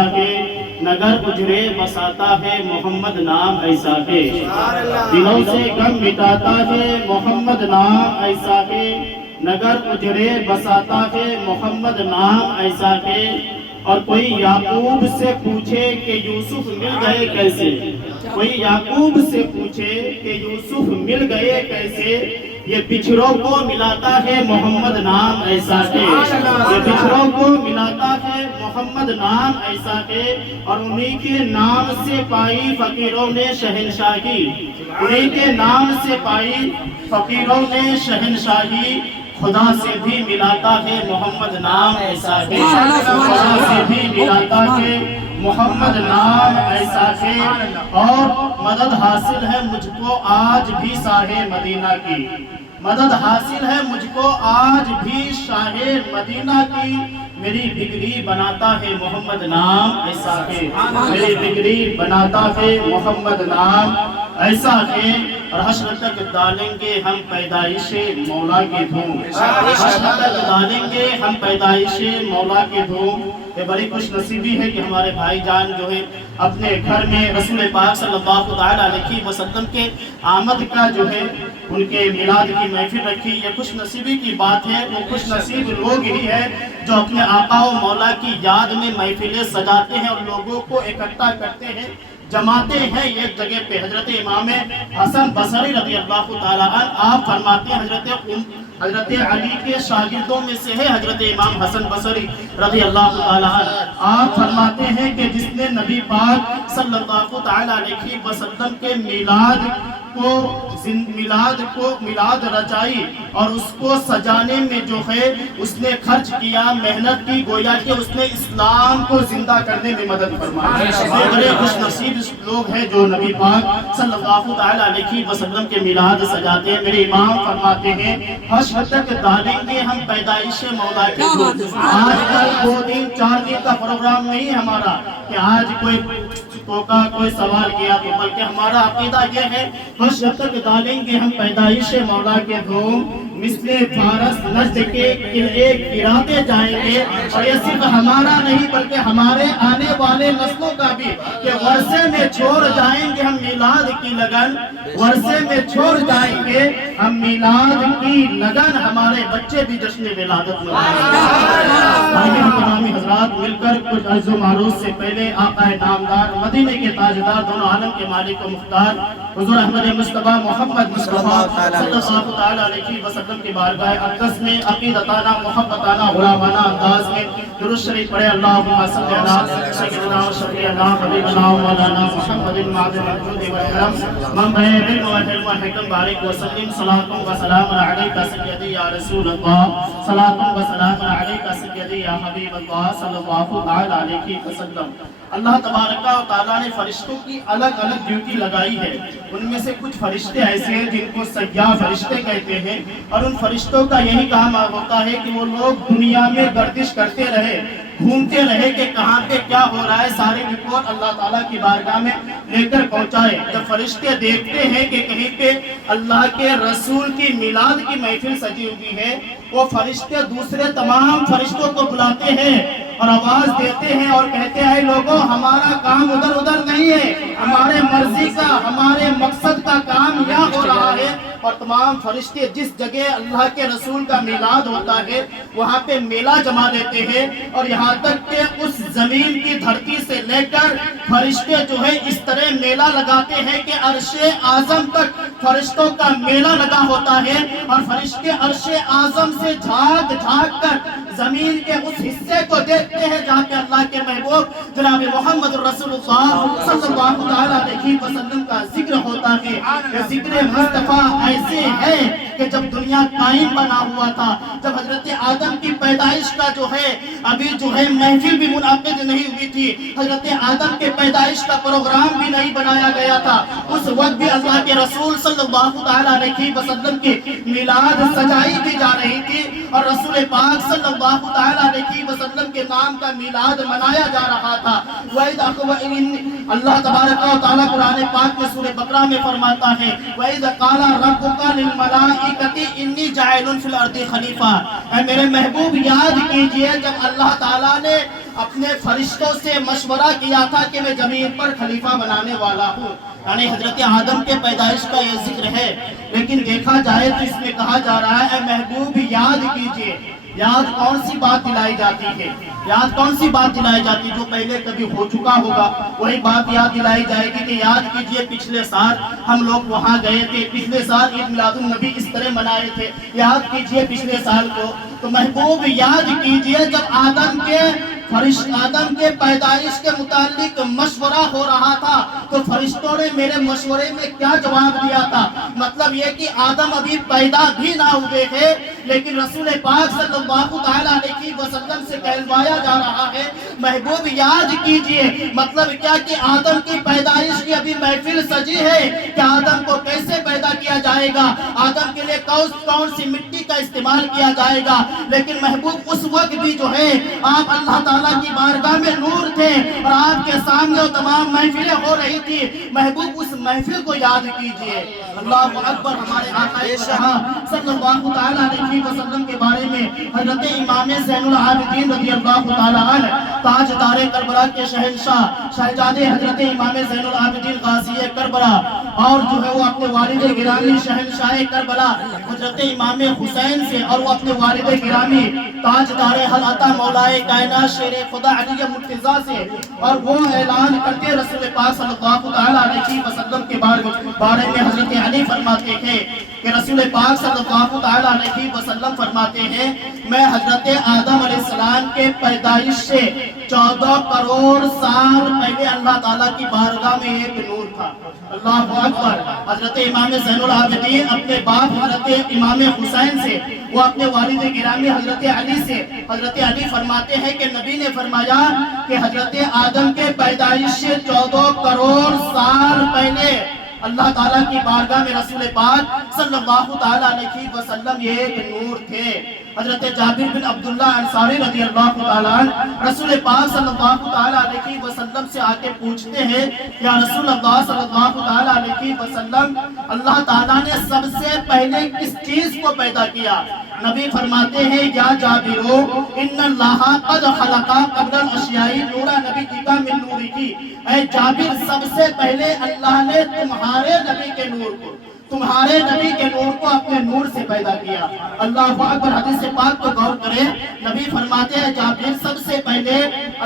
ایسا ہے، نگر اجڑے بساتا ہے محمد نام ایسا ہے، دلوں سے غم مٹاتا ہے محمد نام ایسا ہے، نگر اجڑے بساتا ہے محمد نام ایسا ہے۔ اور کوئی یعقوب سے پوچھے کہ یوسف مل گئے کیسے، کوئی یعقوب سے پوچھے کہ یوسف مل گئے کیسے، یہ بچھڑوں کو ملاتا ہے محمد نام ایسا ہے، یہ بچھڑوں کو ملاتا ہے محمد نام ایسا ہے۔ اور انہی کے نام سے پائی فقیروں نے شہنشاہی، انہی کے نام سے پائی فقیروں نے شہنشاہی، خدا سے بھی ملاتا ہے محمد نام ایسا ہے، خدا سے بھی ملاتا ہے محمد نام ایسا ہے۔ اور مدد حاصل ہے مجھ کو آج بھی شاہ مدینہ کی، مدد حاصل ہے مجھ کو آج بھی شاہ مدینہ کی، میری بگڑی بناتا ہے محمد نام ایسا ہے، میری بگڑی بناتا ہے محمد نام ایسا ہے۔ اور حشر تک ڈالیں گے ہم پیدائش مولا کی دھوم، حشر تک ڈالیں گے ہم پیدائش مولا کی دھوم۔ یہ بڑی خوش نصیبی ہے کہ ہمارے بھائی جان جو ہے اپنے گھر میں رسول پاک صلی اللہ علیہ وسلم کے آمد کا جو ہے ان کے میلاد کی محفل رکھی۔ یہ خوش نصیبی کی بات ہے، وہ خوش نصیب لوگ ہی ہے جو اپنے آقا و مولا کی یاد میں محفلیں سجاتے ہیں اور لوگوں کو اکٹھا کرتے ہیں، جماتے ہیں ایک جگہ پہ۔ حضرت امام حسن بصری رضی اللہ تعالیٰ عنہ آپ فرماتے ہیں، حضرت علی کے شاگردوں میں سے ہے حضرت امام حسن بصری رضی اللہ تعالیٰ عنہ، آپ فرماتے ہیں کہ جس نے نبی پاک صلی اللہ تعالیٰ علیہ وسلم کے میلاد رچائی اور اس کو سجانے میں جو ہے اس نے خرچ کیا، محنت کی، گویا کہ اس نے اسلام کو زندہ کرنے میں مدد فرمائی۔ بڑے خوش نصیب لوگ ہیں جو نبی پاک صلی اللہ تعالیٰ علیہ وسلم کے میلاد سجاتے ہیں۔ میرے امام فرماتے ہیں حشر تک ڈالیں گے ہم پیدائش مولا کی دھوم۔ آج کل 2 دن 4 دن کا پروگرام نہیں ہمارا کہ آج کوئی کوئی سوال کیا تو، بلکہ ہمارا عقیدہ یہ ہے حشر تک ڈالیں گے ہم پیدائش مولا کے دھوم، مثل فارس نجد کے قلعے گراتے جائیں گے۔ اور یہ صرف ہمارا نہیں بلکہ ہمارے آنے والے نسلوں کا بھی، کہ ورثے میں چھوڑ جائیں گے ہم میلاد کی لگن، ورثے میں چھوڑ جائیں گے ہم میلاد کی لگن، ہمارے بچے بھی جشن ولادت میں تمامی حضرات مل کر کچھ عرض و معروض سے پہلے آقا نامدار مدینے کے تاجدار دونوں عالم کے مالک و مختار حضور احمد مصطفیٰ محمد مصطفیٰ صلی اللہ تعالیٰ علیہ وسلم کی بارگاہ اقدس میں عقیدتانہ محبتانہ غلامانہ انداز میں درود شریف پڑھے۔ اللہم صلی علی سیدنا و شفیعنا حبیبنا و مولانا محمد معظم الجود والکرم منبع علم و حلم و حکم بارک وسلم۔ صلاۃ و سلام علیکہ سیدی یا رسول اللہ، صلاۃ و سلام علیکہ سیدی یا حبیب اللہ صلی اللہ تعالیٰ علیہ وسلم۔ اللہ تبارک و تعالیٰ نے فرشتوں کی الگ الگ ڈیوٹی لگائی ہے۔ ان میں سے کچھ فرشتے ایسے ہیں جن کو سیاح فرشتے کہتے ہیں، اور ان فرشتوں کا یہی کام ہوتا ہے کہ وہ لوگ دنیا میں گردش کرتے رہے، گھومتے رہے کہ کہاں پہ کیا ہو رہا ہے، ساری رپورٹ اللہ تعالیٰ کی بارگاہ میں لے کر پہنچائے۔ جب فرشتے دیکھتے ہیں کہ کہیں پہ اللہ کے رسول کی میلاد کی محفل سجی ہوئی ہے، وہ فرشتے دوسرے تمام فرشتوں کو بلاتے ہیں اور آواز دیتے ہیں اور کہتے ہیں لوگوں ہمارا کام ادھر ادھر نہیں ہے، ہمارے مرضی کا، ہمارے مقصد کا کام یہاں ہو رہا ہے۔ اور تمام فرشتے جس جگہ اللہ کے رسول کا میلاد ہوتا ہے وہاں پہ میلہ جما دیتے ہیں، اور یہاں تک کہ اس زمین کی دھرتی سے لے کر فرشتے جو ہے اس طرح میلہ لگاتے ہیں کہ عرش اعظم تک فرشتوں کا میلہ لگا ہوتا ہے، اور فرشتے عرش اعظم سے جھانک جھانک کر زمین کے اس حصے کو دیکھتے ہیں جہاں پہ اللہ کے محبوب جناب محمد رسول اللہ صلی اللہ علیہ وسلم کا ذکر ہوتا ہے۔ یہ ذکر مصطفیٰ ایسے ہے کہ جب دنیا قائم بنا ہوا تھا، جب حضرت آدم کی پیدائش کا جو ہے ابھی جو ہے محفل بھی منعقد نہیں ہوئی تھی، حضرت آدم کے پیدائش کا پروگرام بھی نہیں بنایا گیا تھا، اس وقت بھی اللہ کے رسول صلی اللہ علیہ وسلم کی میلاد سجائی بھی جا رہی تھی، اور رسول پاک صلی اللہ علیہ وسلم کے نام کا میلاد منایا جا رہا تھا۔ اللہ تبارک و تعالیٰ قرآن پاک میں سورہ بقرہ میں فرماتا ہے وَإِذْ قَالَ رَبُّكَ لِلْمَلَائِكَةِ إِنِّي جَاعِلٌ فِي الْأَرْضِ خَلِيفَةً۔ اے میرے محبوب یاد کیجئے جب اللہ تعالیٰ نے اپنے فرشتوں سے مشورہ کیا تھا کہ میں زمین پر خلیفہ بنانے والا ہوں، یعنی حضرت آدم کے پیدائش کا یہ ذکر ہے۔ لیکن دیکھا جائے تو اس میں کہا جا رہا ہے اے محبوب یاد کیجئے۔ یاد کون سی بات دلائی جاتی ہے؟ یاد کون سی بات دلائی جاتی ہے؟ جو پہلے کبھی ہو چکا ہوگا وہی بات یاد دلائی جائے گی کہ یاد کیجئے پچھلے سال ہم لوگ وہاں گئے تھے، پچھلے سال عید میلاد النبی اس طرح منائے تھے، یاد کیجئے پچھلے سال کو۔ تو محبوب یاد کیجئے جب آدم کے پیدائش کے متعلق مشورہ ہو رہا تھا تو فرشتوں نے میرے مشورے میں کیا جواب دیا تھا؟ مطلب یہ کہ آدم ابھی پیدا بھی نہ ہوئے تھے، لیکن رسول پاک صلی اللہ علیہ وسلم سے کہلوایا جا رہا ہے محبوب یاد کیجئے۔ مطلب کیا کہ آدم کی پیدائش کی ابھی محفل سجی ہے کہ آدم کو کیسے پیدا کیا جائے گا، آدم کے لیے کون سی مٹی کا استعمال کیا جائے گا۔ لیکن محبوب اس وقت بھی جو ہے آپ اللہ تعالیٰ کی بارگاہ میں نور تھے اور آپ کے سامنے وہ تمام محفلیں ہو رہی تھی۔ محبوب اس محفل کو یاد کیجئے۔ اللہ اکبر۔ ہمارے آقا صلی اللہ علیہ وسلم کے بارے میں حضرت امام زین العابدین رضی اللہ تعالیٰ عنہ تاجدار کربلا کے شہنشاہ شہزادے حضرت امام زین العابدین غازی کربلا اور جو ہے وہ اپنے والد گرامی شہنشاہ کربلا حضرت امام حسین سے اور وہ اپنے والد گرامی تاجدار حضرت مولائے کائنات شیر خدا علی مرتضیٰ سے، اور وہ اعلان کرتے رسول پاک صلی اللہ علیہ وسلم کے بارے میں حضرت علی فرماتے ہیں کہ رسول پاک صلی اللہ علیہ وسلم فرماتے ہیں میں حضرت آدم علیہ السلام کے پیدائش سے 14 کروڑ سال پہلے اللہ تعالیٰ کی بارگاہ میں ایک نور تھا۔ اللہ اکبر۔ حضرت امام زین العابدین اپنے باپ حضرت امام حسین سے، وہ اپنے والد گرامی حضرت علی سے، حضرت علی فرماتے ہیں کہ نبی نے فرمایا کہ حضرت آدم کے پیدائش سے 14 کروڑ سال پہلے اللہ تعالیٰ کی بارگاہ میں رسول پاک صلی اللہ علیہ وسلم یہ ایک نور تھے۔ حضرت جابر بن عبداللہ انصاری رضی اللہ تعالیٰ عنہ رسول پاک صلی اللہ علیہ وسلم سے آ کے پوچھتے ہیں یا رسول اللہ صلی اللہ علیہ وسلم اللہ تعالیٰ نے سب سے پہلے کس چیز کو پیدا کیا؟ نبی فرماتے ہیں یا جابرو ان اللہ قد خلق قبل الاشیاء نورا نبی کی کا من نوری کی۔ اے جابر سب سے پہلے اللہ نے تمہارے نبی کے نور کو اپنے نور سے پیدا کیا۔ اللہ اکبر۔ حدیث پاک کو غور کریں، نبی فرماتے ہیں جابر سب سے پہلے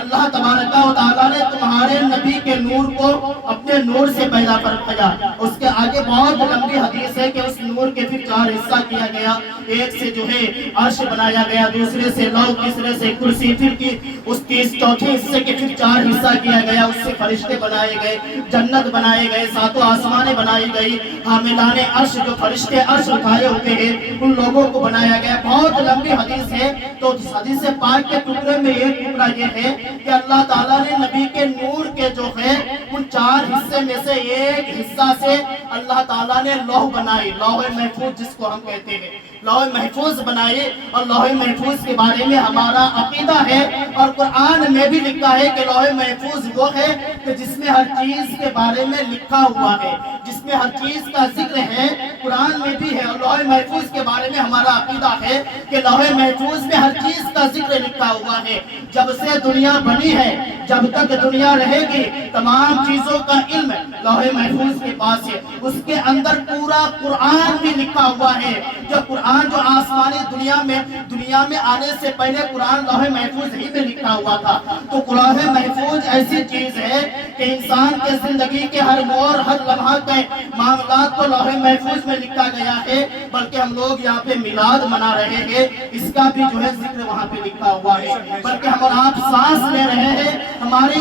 اللہ تبارک و تعالیٰ نے تمہارے نبی کے نور کو اپنے نور سے پیدا کیا۔ اس کے آگے بہت لمبی حدیث ہے کہ اس نور کے پھر 4 حصہ کیا گیا، ایک سے جو ہے عرش بنایا گیا، دوسرے سے لوح، تیسرے سے کرسی، پھر کی اس چوتھے حصے کے پھر 4 حصہ کیا گیا، اس سے فرشتے بنائے گئے، جنت بنائے گئے، 7 آسمانیں بنائی گئی، حاملان عرش جو فرشتے عرش اٹھائے ہوتے ہیں ان لوگوں کو بنایا گیا۔ بہت لمبی حدیث ہے، تو حدیث پاک کے ٹکڑے میں ایک ٹکڑا یہ ہے کہ اللہ تعالیٰ نے نبی کے نور کے جو ہے ان 4 حصے میں سے ایک حصہ سے اللہ تعالیٰ نے لوح بنائی، لوح محفوظ جس کو ہم کہتے ہیں، لوح محفوظ بنائے۔ اور لوح محفوظ کے بارے میں ہمارا عقیدہ ہے اور قرآن میں بھی لکھا ہے کہ لوح محفوظ وہ ہے کہ جس میں ہر چیز کے بارے میں لکھا ہوا ہے، جس میں ہر چیز کا ذکر ہے، قرآن میں بھی ہے۔ اور لوح محفوظ کے بارے میں ہمارا عقیدہ ہے کہ لوح محفوظ میں ہر چیز کا ذکر لکھا ہوا ہے۔ جب سے دنیا بنی ہے، جب تک دنیا رہے گی، تمام چیزوں کا علم لوح محفوظ کے پاس ہے۔ اس کے اندر پورا قرآن بھی لکھا ہوا ہے۔ جو قرآن جو آسمانی دنیا میں آنے سے پہلے قرآن لوح محفوظ ہی میں لکھا ہوا تھا۔ تو لوح محفوظ ایسی چیز ہے کہ انسان کے زندگی کے ہر موڑ ہر لمحہ کے معاملات کو لوح محفوظ میں لکھا گیا ہے۔ بلکہ ہم لوگ یہاں پہ میلاد منا رہے ہیں، اس کا بھی جو ہے ذکر وہاں پہ لکھا ہوا ہے۔ بلکہ ہم اور آپ سانس لے رہے ہیں، ہماری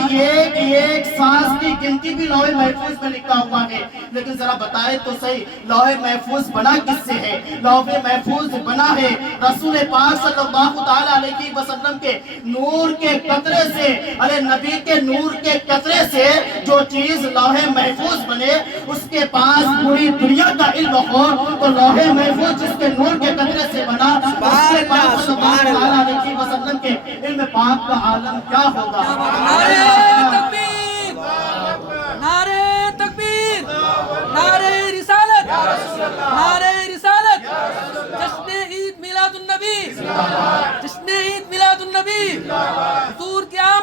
ایک سانس کی گنتی بھی لوح محفوظ میں لکھا ہوا ہے۔ لیکن ذرا بتائے تو صحیح لوح محفوظ بنا کس سے ہے؟ لوح محفوظ بنا ہے رسول پاک صلی اللہ علیہ وسلم کے نور کے قطرے سے، ارے نبی کے نور کے قطرے سے جو چیز لوح محفوظ بنے، اس کے پاس پوری دنیا کا علم ہو تو لوح محفوظ جس کے نور کے قطرے سے بنا، اس کے پاس صلی اللہ علیہ وسلم کے علم پاک کا عالم کیا ہوگا؟ نعرہ تکبیر، نعرہ تکبیر، نعرہ رسالت، نعرہ رسالت، جشن عید میلاد النبی، جشن عید میلاد النبی، حضور کی آمد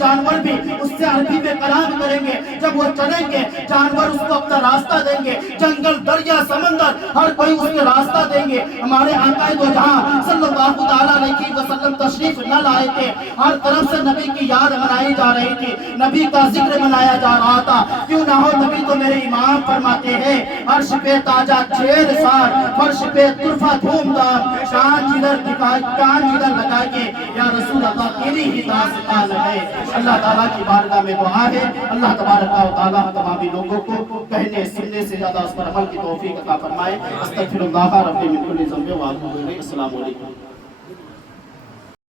جانور بھی اس سے عربی میں کلام کریں گے. جب وہ چلیں گے جانور اس کو اپنا راستہ دیں گے, جنگل دریا سمندر ہر کوئی اس کے راستہ دیں گے. ہمارے آقا دو جہاں صلی اللہ تعالیٰ علیہ وسلم تشریف نہ لائے تھے, ہر طرف سے نبی کی یاد منائی جا رہی تھی, نبی کا ذکر منایا جا رہا تھا. کیوں نہ ہو, نبی تو میرے امام فرماتے ہیں عرش پہ تاجا چھیر سار, فرش پہ طرفہ دھوم دار, کان جدھر لگا کے یا رسول اللہ تیری ہی داستان ہے. اللہ تعالیٰ کی بارگاہ میں دعا ہے اللہ تبارک و تعالیٰ تمامی لوگوں کو کہنے سننے سے زیادہ اس پر عمل کی توفیق عطا فرمائے. استغفر اللہ رب من کل ذنب و اتوب الیہ. السلام علیکم.